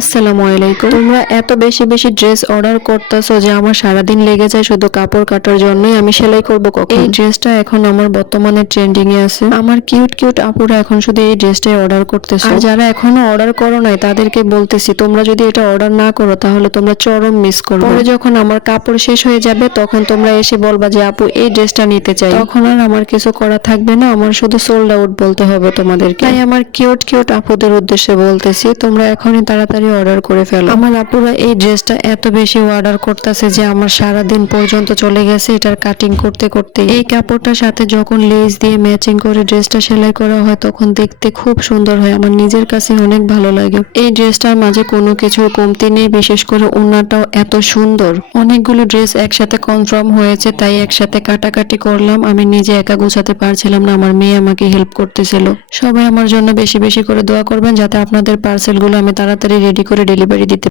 আসসালামু আলাইকুম। তোমরা এত বেশি বেশি ড্রেস অর্ডার করতেছো যে আমার সারাদিন লেগে যায় শুধু কাপড় কাটার জন্যই আমি সেলাই করব কখন? এই ড্রেসটা এখন আমার বর্তমানে ট্রেন্ডিং এ আছে। আমার কিউট কিউট আপুরা এখন শুধু এই ড্রেসটাই অর্ডার করতেছে। আর যারা এখনও অর্ডার করো নাই তাদেরকে বলতেছি তোমরা যদি এটা অর্ডার না করো তাহলে তোমরা চরম মিস করবে। পরে যখন আমার কাপড় শেষ হয়ে যাবে তখন তোমরা এসে বলবা যে আপু এই ড্রেসটা নিতে চাই। তখন আর আমার কিছু করা থাকবে না আমার শুধু সোল্ড আউট বলতে হবে তোমাদেরকে। তাই আমার কিউট কিউট আপুদের উদ্দেশ্যে বলতেছি তোমরা এখনই তাড়াতাড়ি অর্ডার করে ফেলো। আমার আপুরা এই ড্রেসটা এত বেশি অর্ডার করতেছে যে আমার সারা দিন পর্যন্ত চলে গেছে এটার কাটিং করতে করতে এই কাপড়টার সাথে যখন লেস দিয়ে ম্যাচিং করে ড্রেসটা সেলাই করা হয়, তখন দেখতে খুব সুন্দর হয়। আমার নিজের কাছে অনেক ভালো লাগে। এই ড্রেসটার মাঝে কোনো কিছুর কমতি নেই, বিশেষ করে ওনাটাও এত সুন্দর। অনেকগুলো ড্রেস একসাথে কনফার্ম হয়েছে, তাই একসাথে কাটাকাটি করলাম। আমি নিজে একা গুছাতে পারছিলাম না, আমার মেয়ে আমাকে হেল্প করতেছিল। সবাই আমার জন্য বেশি বেশি করে দোয়া করবেন, যাতে আপনাদের পার্সেলগুলো আমি তাড়াতাড়ি রেডি করে ডেলিভারি দিতে